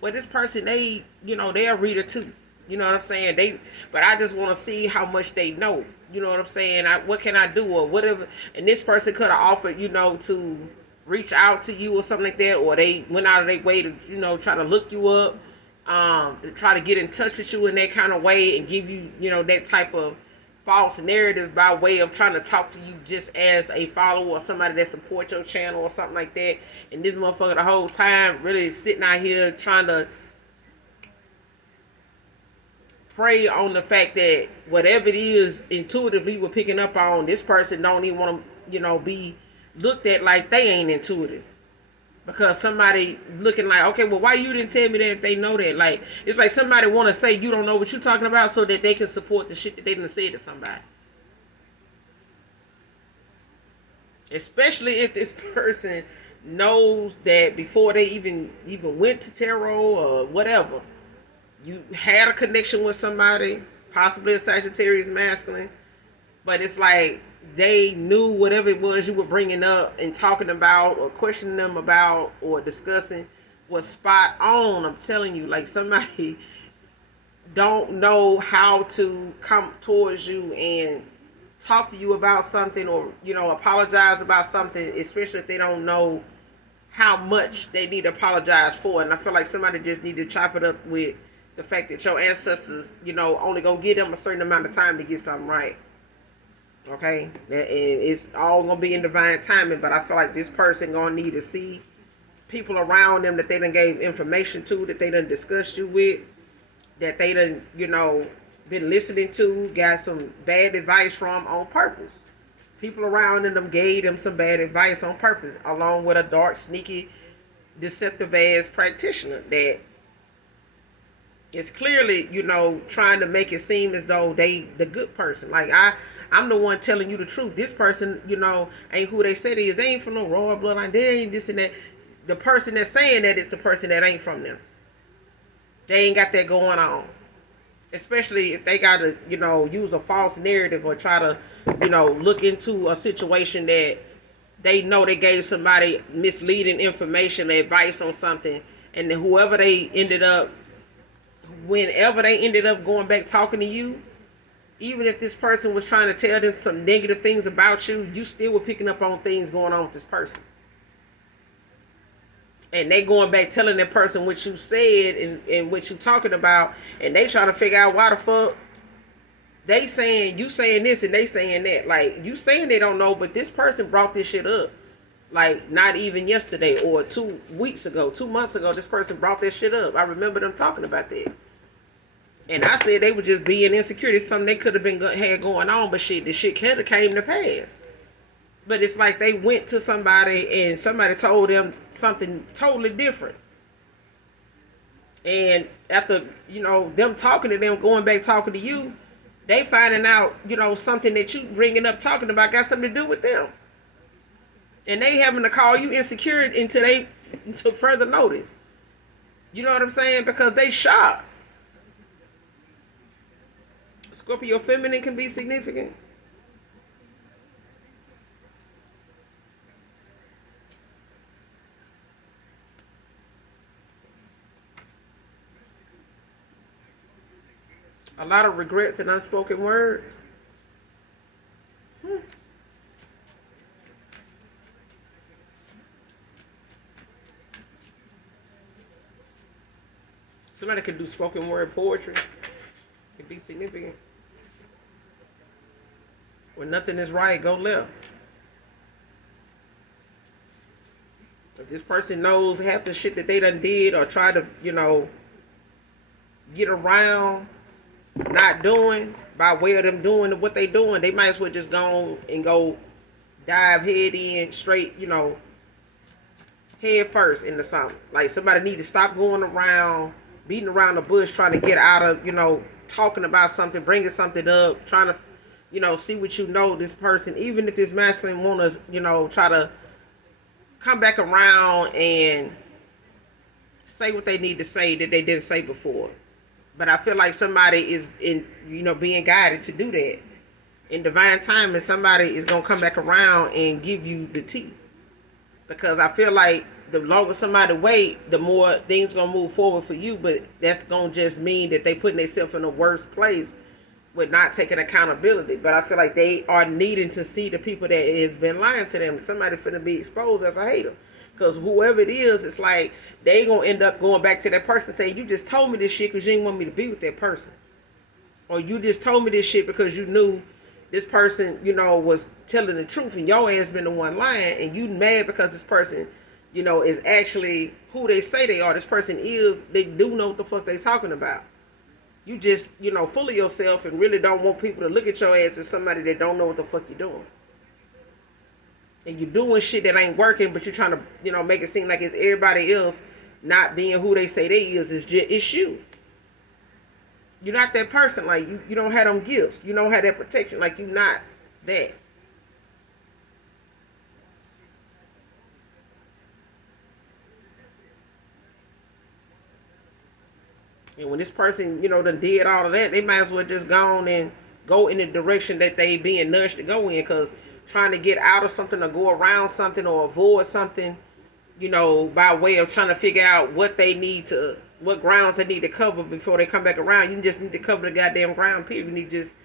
well, this person, they're a reader too. You know what I'm saying? But I just want to see how much they know. You know what I'm saying? What can I do or whatever? And this person could have offered, to reach out to you or something like that, or they went out of their way to, try to look you up, to try to get in touch with you in that kind of way and give you, that type of false narrative by way of trying to talk to you just as a follower or somebody that supports your channel or something like that. And this motherfucker the whole time really sitting out here trying to prey on the fact that whatever it is intuitively we're picking up on, this person don't even want to, be looked at like they ain't intuitive. Because somebody looking like, okay, well, why you didn't tell me that if they know that? Like, it's like somebody want to say you don't know what you're talking about so that they can support the shit that they didn't say to somebody. Especially if this person knows that before they even went to tarot or whatever, you had a connection with somebody, possibly a Sagittarius masculine, but it's like they knew whatever it was you were bringing up and talking about or questioning them about or discussing, was spot on. I'm telling you, like somebody don't know how to come towards you and talk to you about something, or apologize about something, especially if they don't know how much they need to apologize for. And I feel like somebody just need to chop it up with the fact that your ancestors, only gonna give them a certain amount of time to get something right. Okay, and it's all gonna be in divine timing. But I feel like this person gonna need to see people around them that they done gave information to, that they done discussed you with, that they done, been listening to, got some bad advice from on purpose. People around them gave them some bad advice on purpose, along with a dark, sneaky, deceptive ass practitioner that is clearly, trying to make it seem as though they the good person. Like I'm the one telling you the truth. This person, ain't who they say they is. They ain't from no royal bloodline. They ain't this and that. The person that's saying that is the person that ain't from them. They ain't got that going on. Especially if they got to, use a false narrative or try to, look into a situation that they know they gave somebody misleading information, advice on something, and then whenever they ended up going back talking to you, even if this person was trying to tell them some negative things about you, you still were picking up on things going on with this person. And they going back telling that person what you said and what you talking about, and they trying to figure out why the fuck they saying you saying this and they saying that. Like, you saying they don't know, but this person brought this shit up. Like, not even yesterday or 2 weeks ago, 2 months ago, this person brought that shit up. I remember them talking about that. And I said they were just being insecure. It's something they could have been had going on, but shit, the shit could have came to pass. But it's like they went to somebody and somebody told them something totally different. And after, them talking to them, going back talking to you, they finding out, something that you bringing up talking about got something to do with them. And they having to call you insecure until further notice. You know what I'm saying? Because they shocked. Scorpio feminine can be significant. A lot of regrets and unspoken words. Somebody can do spoken word poetry. It can be significant. When nothing is right, go left. If this person knows half the shit that they done did or try to, get around not doing by way of them doing what they doing, they might as well just go and go dive head in straight, head first into something. Like, somebody need to stop going around beating around the bush trying to get out of, talking about something, bringing something up, trying to, see what this person, even if this masculine want to, try to come back around and say what they need to say that they didn't say before. But I feel like somebody is being guided to do that. In divine time, and somebody is going to come back around and give you the tea. Because I feel like the longer somebody wait, the more things going to move forward for you. But that's going to just mean that they putting themselves in a worse place with not taking accountability. But I feel like they are needing to see the people that has been lying to them. Somebody finna be exposed as a hater. Because whoever it is, it's like they going to end up going back to that person saying, you just told me this shit because you didn't want me to be with that person. Or you just told me this shit because you knew this person, was telling the truth and your ass been the one lying, and you mad because this person, is actually who they say they are. This person is, they do know what the fuck they talking about. You just, full of yourself and really don't want people to look at your ass as somebody that don't know what the fuck you're doing. And you're doing shit that ain't working, but you're trying to, make it seem like it's everybody else not being who they say they is. It's you. You're not that person. Like, you don't have them gifts. You don't have that protection. Like, you're not that. And when this person, done did all of that, they might as well just go on and go in the direction that they being nudged to go in. Because trying to get out of something or go around something or avoid something, by way of trying to figure out what grounds they need to cover before they come back around. You just need to cover the goddamn ground, period. You need to just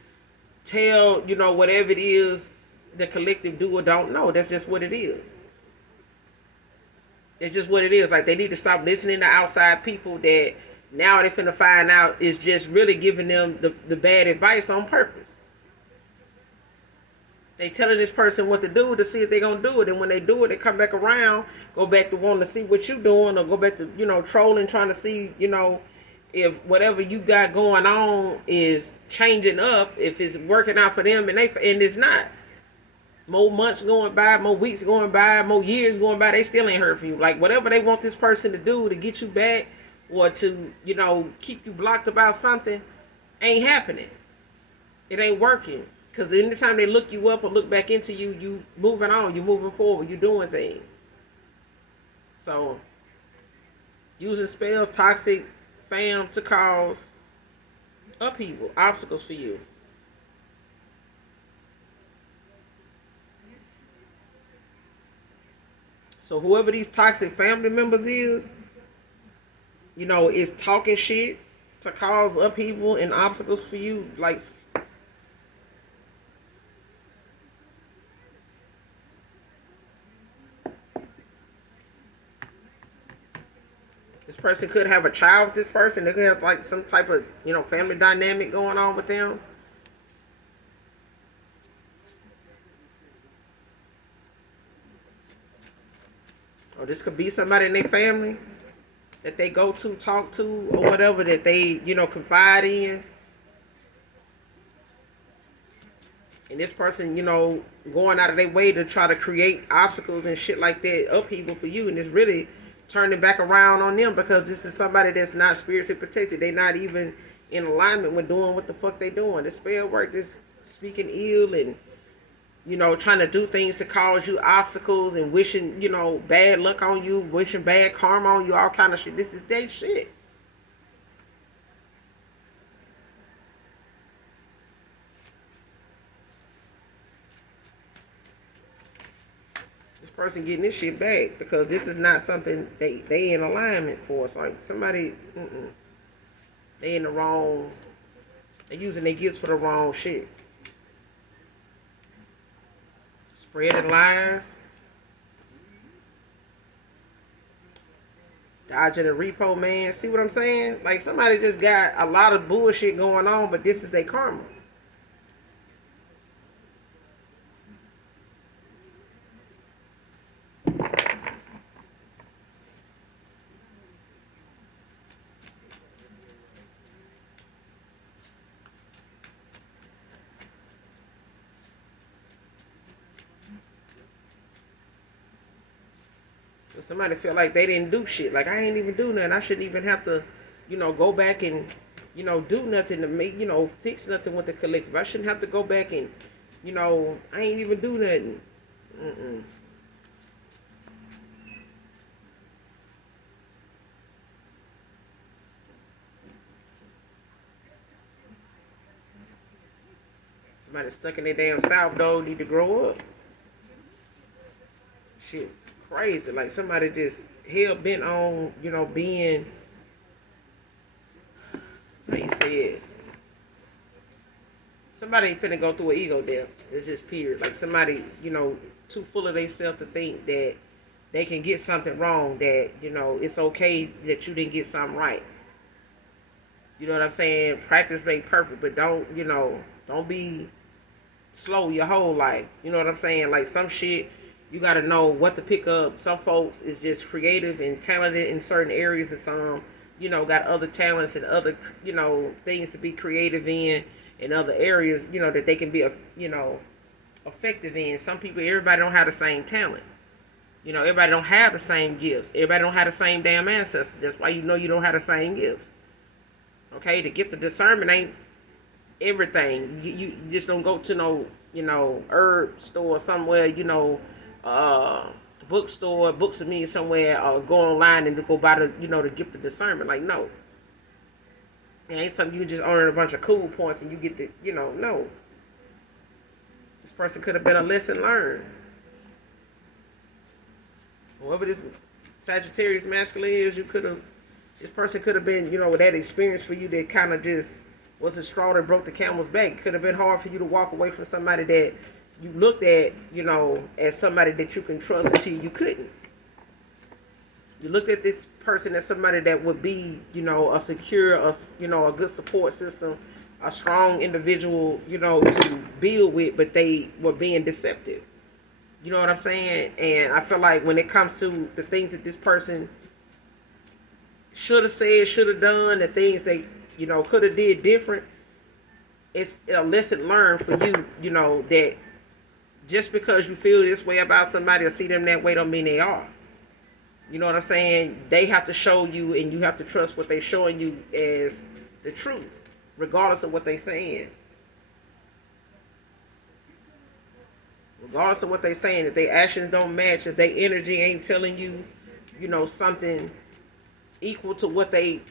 tell, whatever it is the collective do or don't know. That's just what it is. It's just what it is. Like, they need to stop listening to outside people that now they're finna find out is just really giving them the bad advice on purpose. They telling this person what to do to see if they're going to do it. And when they do it, they come back around, go back to wanting to see what you're doing, or go back to, trolling, trying to see, if whatever you got going on is changing up, if it's working out for them, and it's not. More months going by, more weeks going by, more years going by, they still ain't heard from you. Like, whatever they want this person to do to get you back, or to, keep you blocked about something, ain't happening. It ain't working. Because anytime they look you up or look back into you, you moving on, you moving forward, you doing things. So, using spells, toxic fam to cause upheaval, obstacles for you. So whoever these toxic family members is talking shit to cause upheaval and obstacles for you. Like, this person could have a child with this person. They could have like some type of, family dynamic going on with them. Or this could be somebody in their family that they go to, talk to, or whatever, that they, confide in. And this person, going out of their way to try to create obstacles and shit like that, upheaval for you. And it's really turning back around on them, because this is somebody that's not spiritually protected. They're not even in alignment with doing what the fuck they doing. This spell work, this speaking ill and, trying to do things to cause you obstacles and wishing, bad luck on you, wishing bad karma on you, all kind of shit. This is their shit. This person getting this shit back, because this is not something they in alignment for. It's like somebody, they in the wrong, they using their gifts for the wrong shit. Spreading lies, dodging a repo man. See what I'm saying? Like, somebody just got a lot of bullshit going on, but this is their karma. Somebody feel like they didn't do shit. Like, I ain't even do nothing. I shouldn't even have to, go back and, do nothing to make, fix nothing with the collective. I shouldn't have to go back and, I ain't even do nothing. Somebody stuck in their damn sourdough need to grow up. Shit. Crazy. Like, somebody just hell bent on, being, how you say it, somebody finna go through an ego death. It's just period. Like, somebody, too full of themselves to think that they can get something wrong, that, it's okay that you didn't get something right. You know what I'm saying? Practice make perfect, but don't be slow your whole life. You know what I'm saying? Like, some shit, you got to know what to pick up. Some folks is just creative and talented in certain areas, and some, got other talents and other, things to be creative in other areas, that they can be, effective in. Some people, everybody don't have the same talents. Everybody don't have the same gifts. Everybody don't have the same damn ancestors. That's why you don't have the same gifts. Okay? The gift of discernment ain't everything. You just don't go to no, herb store somewhere, bookstore, books of me somewhere, or go online and go buy the, the gift of discernment. Like, no. It ain't something you just earn a bunch of cool points and you get the, no. This person could have been a lesson learned. Whoever this Sagittarius masculine is this person could have been, that experience for you that kind of just was a straw that broke the camel's back. It could have been hard for you to walk away from somebody that you looked at, as somebody that you can trust until you couldn't. You looked at this person as somebody that would be, a secure, a good support system, a strong individual, to build with, but they were being deceptive. You know what I'm saying? And I feel like when it comes to the things that this person should have said, should have done, the things they, could have did different, it's a lesson learned for you, that just because you feel this way about somebody or see them that way don't mean they are. You know what I'm saying? They have to show you, and you have to trust what they're showing you as the truth, regardless of what they're saying. Regardless of what they're saying, if their actions don't match, if their energy ain't telling you, something equal to what they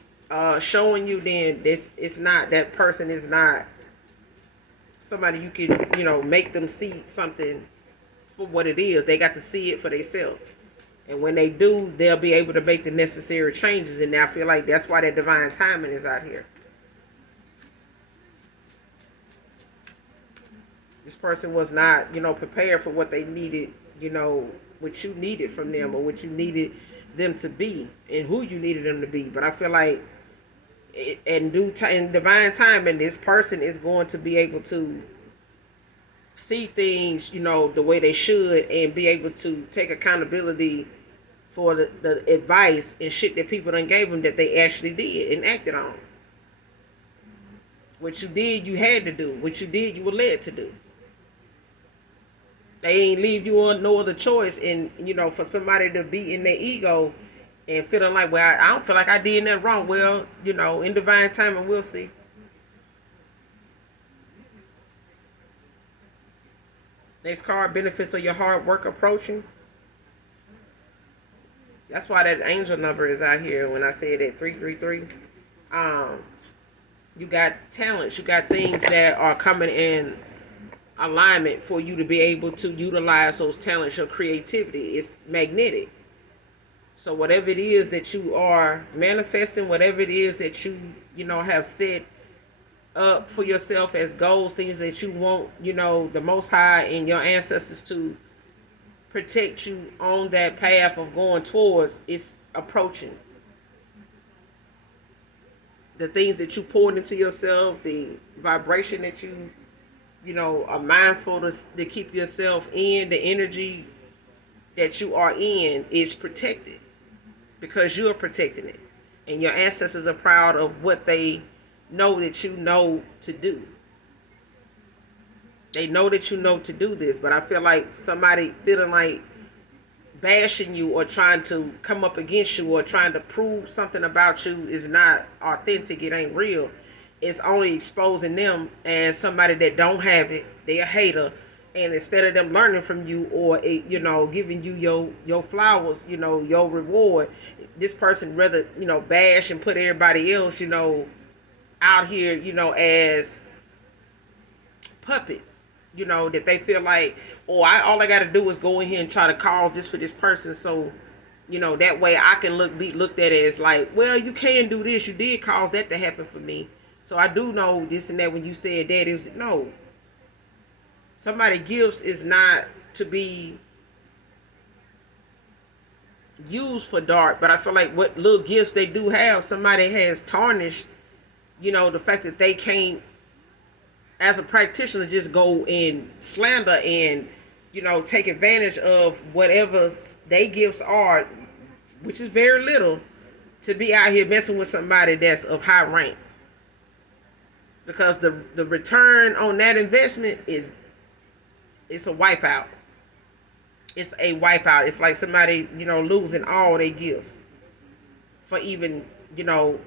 showing you, then it's not, that person is not somebody you can, make them see something for what it is. They got to see it for themselves. And when they do, they'll be able to make the necessary changes. And I feel like that's why that divine timing is out here. This person was not, prepared for what they needed, what you needed from them, or what you needed them to be, and who you needed them to be. But I feel like in divine timing, this person is going to be able to see things, the way they should, and be able to take accountability for the advice and shit that people done gave them that they actually did and acted on. What you did, you had to do. What you did, you were led to do. They ain't leave you on no other choice. And, for somebody to be in their ego and feeling like, well, I don't feel like I did nothing wrong. Well, in divine timing, we'll see. Next card, benefits of your hard work approaching. That's why that angel number is out here when I said that 333. You got talents. You got things that are coming in alignment for you to be able to utilize those talents, your creativity. It's magnetic. So whatever it is that you are manifesting, whatever it is that you have set up for yourself as goals, things that you want, the Most High and your ancestors to protect you on that path of going towards, it's approaching. The things that you poured into yourself, the vibration that you are mindful to keep yourself in, the energy that you are in is protected because you are protecting it. And your ancestors are proud of what they know that you know to do. They know that you know to do this, but I feel like somebody feeling like bashing you or trying to come up against you or trying to prove something about you is not authentic. It ain't real. It's only exposing them as somebody that don't have it. They're a hater. And instead of them learning from you or, giving you your flowers, your reward, this person rather, bash and put everybody else, out here, as puppets, that they feel like, oh, all I got to do is go in here and try to cause this for this person. So, that way I can be looked at as like, well, you can do this. You did cause that to happen for me. So I do know this and that. When you said that, it was, no. Somebody gifts is not to be used for dark, but I feel like what little gifts they do have, somebody has tarnished, the fact that they can't, as a practitioner, just go and slander and, take advantage of whatever they gifts are, which is very little, to be out here messing with somebody that's of high rank. Because the return on that investment it's a wipeout. It's a wipeout. It's like somebody, losing all their gifts for even,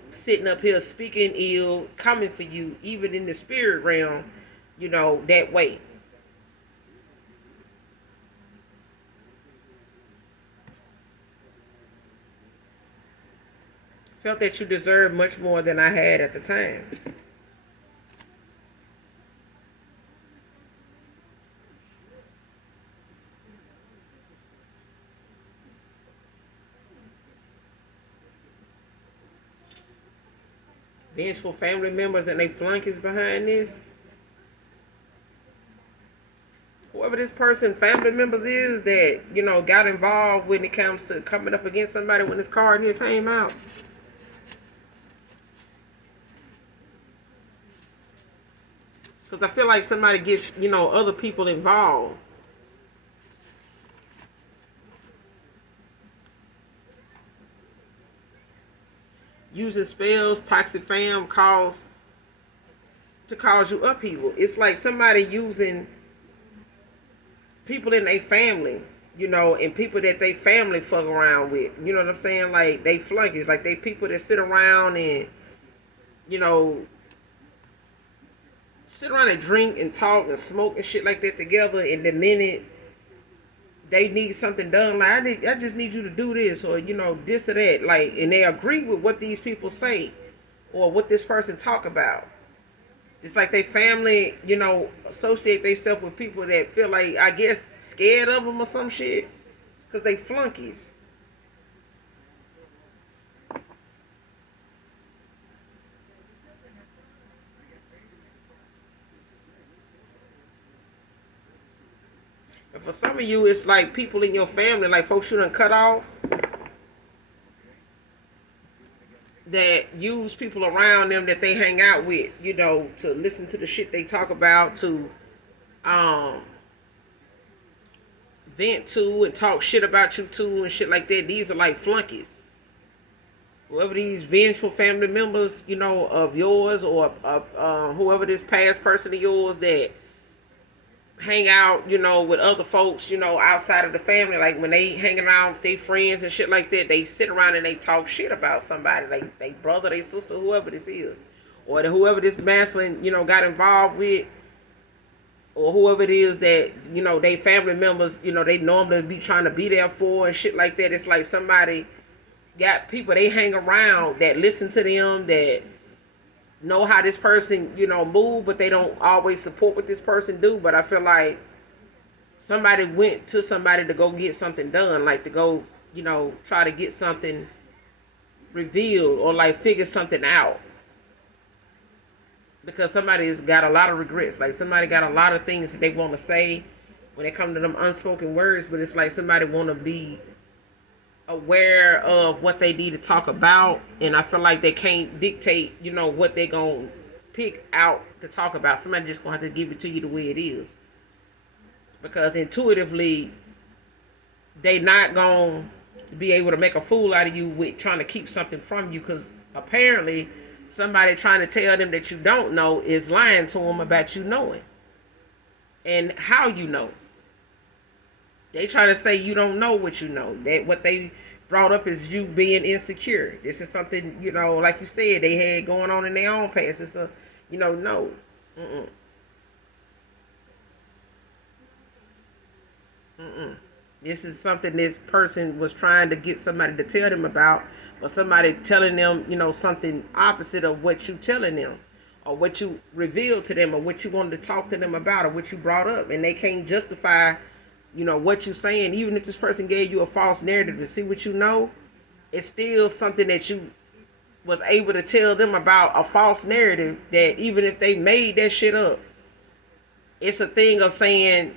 sitting up here speaking ill, coming for you, even in the spirit realm, that way. Felt that you deserved much more than I had at the time. Vengeful family members and they flunkies behind this. Whoever this person, family members is that, got involved when it comes to coming up against somebody when this card here came out. Because I feel like somebody gets, other people involved. Using spells, toxic fam cause you upheaval. It's like somebody using people in their family, and people that they family fuck around with. You know what I'm saying? Like they flunkies, like they people that sit around and, sit around and drink and talk and smoke and shit like that together, and the minute they need something done, like I just need you to do this, or this or that, like, and they agree with what these people say or what this person talk about. It's like they family, associate themselves with people that feel like, I guess, scared of them or some shit, because they flunkies. And for some of you, it's like people in your family, like folks you done cut off, that use people around them that they hang out with, to listen to the shit they talk about, to vent to and talk shit about you too and shit like that. These are like flunkies. Whoever these vengeful family members, of yours, or whoever this past person of yours that hang out, with other folks, outside of the family, like when they hang around with their friends and shit like that, they sit around and they talk shit about somebody, like they brother, they sister, whoever this is, or whoever this masculine, got involved with, or whoever it is that, they family members, they normally be trying to be there for and shit like that. It's like somebody got people they hang around that listen to them, that know how this person, move, but they don't always support what this person do. But I feel like somebody went to somebody to go get something done, like to go, try to get something revealed or like figure something out. Because somebody's got a lot of regrets. Like somebody got a lot of things that they want to say when it comes to them unspoken words, but it's like somebody want to be aware of what they need to talk about, and I feel like they can't dictate, what they gonna pick out to talk about. Somebody just gonna have to give it to you the way it is, because intuitively they not gonna be able to make a fool out of you with trying to keep something from you, because apparently somebody trying to tell them that you don't know is lying to them about you knowing and how you know. They try to say you don't know what you know. That what they brought up is you being insecure. This is something, like you said, they had going on in their own past. It's a, no. Mm-mm. Mm-mm. This is something this person was trying to get somebody to tell them about, but somebody telling them, something opposite of what you telling them, or what you revealed to them, or what you wanted to talk to them about, or what you brought up, and they can't justify what you're saying. Even if this person gave you a false narrative to see what you know, it's still something that you was able to tell them about, a false narrative, that even if they made that shit up, it's a thing of saying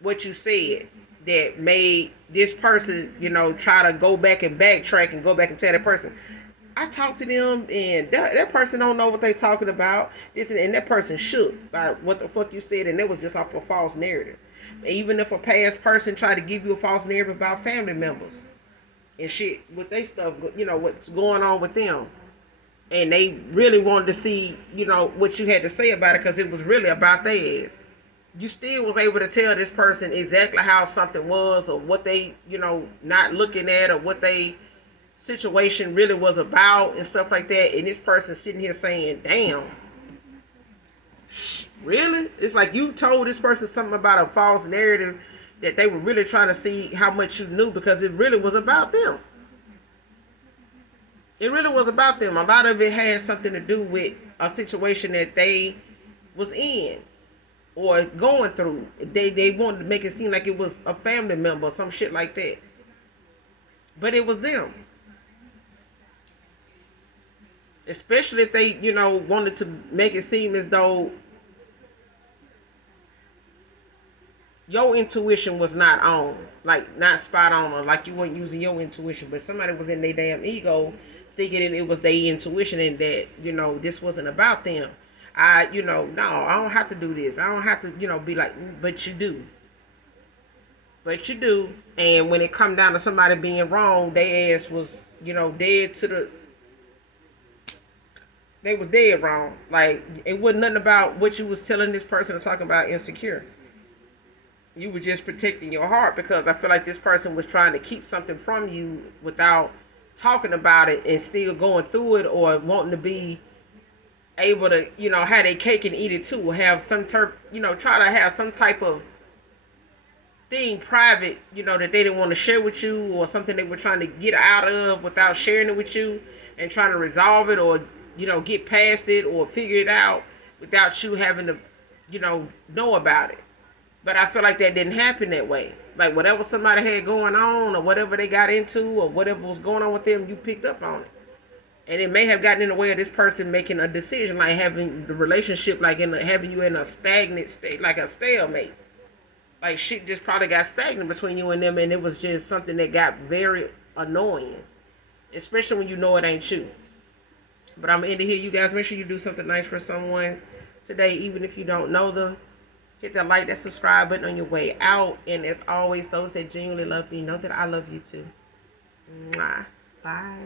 what you said that made this person, try to go back and backtrack and go back and tell that person, I talked to them and that person don't know what they talking about. And that person shook by what the fuck you said, and it was just off a false narrative. Even if a past person tried to give you a false narrative about family members and shit with their stuff, what's going on with them, and they really wanted to see, what you had to say about it, because it was really about their ass, you still was able to tell this person exactly how something was, or what they, not looking at, or what they situation really was about and stuff like that. And this person sitting here saying, damn, really? It's like you told this person something about a false narrative that they were really trying to see how much you knew, because it really was about them. It really was about them. A lot of it had something to do with a situation that they was in or going through. They wanted to make it seem like it was a family member or some shit like that. But it was them. Especially if they, wanted to make it seem as though your intuition was not on, like not spot on, or like you weren't using your intuition, but somebody was in their damn ego thinking it was their intuition and that, this wasn't about them. No, I don't have to do this. I don't have to, be like, but you do. But you do. And when it come down to somebody being wrong, their ass was, dead to the, they was dead wrong. Like, it wasn't nothing about what you was telling this person to talk about insecure. You were just protecting your heart, because I feel like this person was trying to keep something from you without talking about it and still going through it, or wanting to be able to, have their cake and eat it too, have some try to have some type of thing private, that they didn't want to share with you, or something they were trying to get out of without sharing it with you, and trying to resolve it, or, get past it or figure it out without you having to, know about it. But I feel like that didn't happen that way. Like, whatever somebody had going on, or whatever they got into, or whatever was going on with them, you picked up on it. And it may have gotten in the way of this person making a decision, like having the relationship, like having you in a stagnant state, like a stalemate. Like, shit just probably got stagnant between you and them, and it was just something that got very annoying. Especially when you know it ain't you. But I'm into here, you guys. Make sure you do something nice for someone today, even if you don't know them. Hit that like, that subscribe button on your way out. And as always, those that genuinely love me, know that I love you too. Mwah. Bye.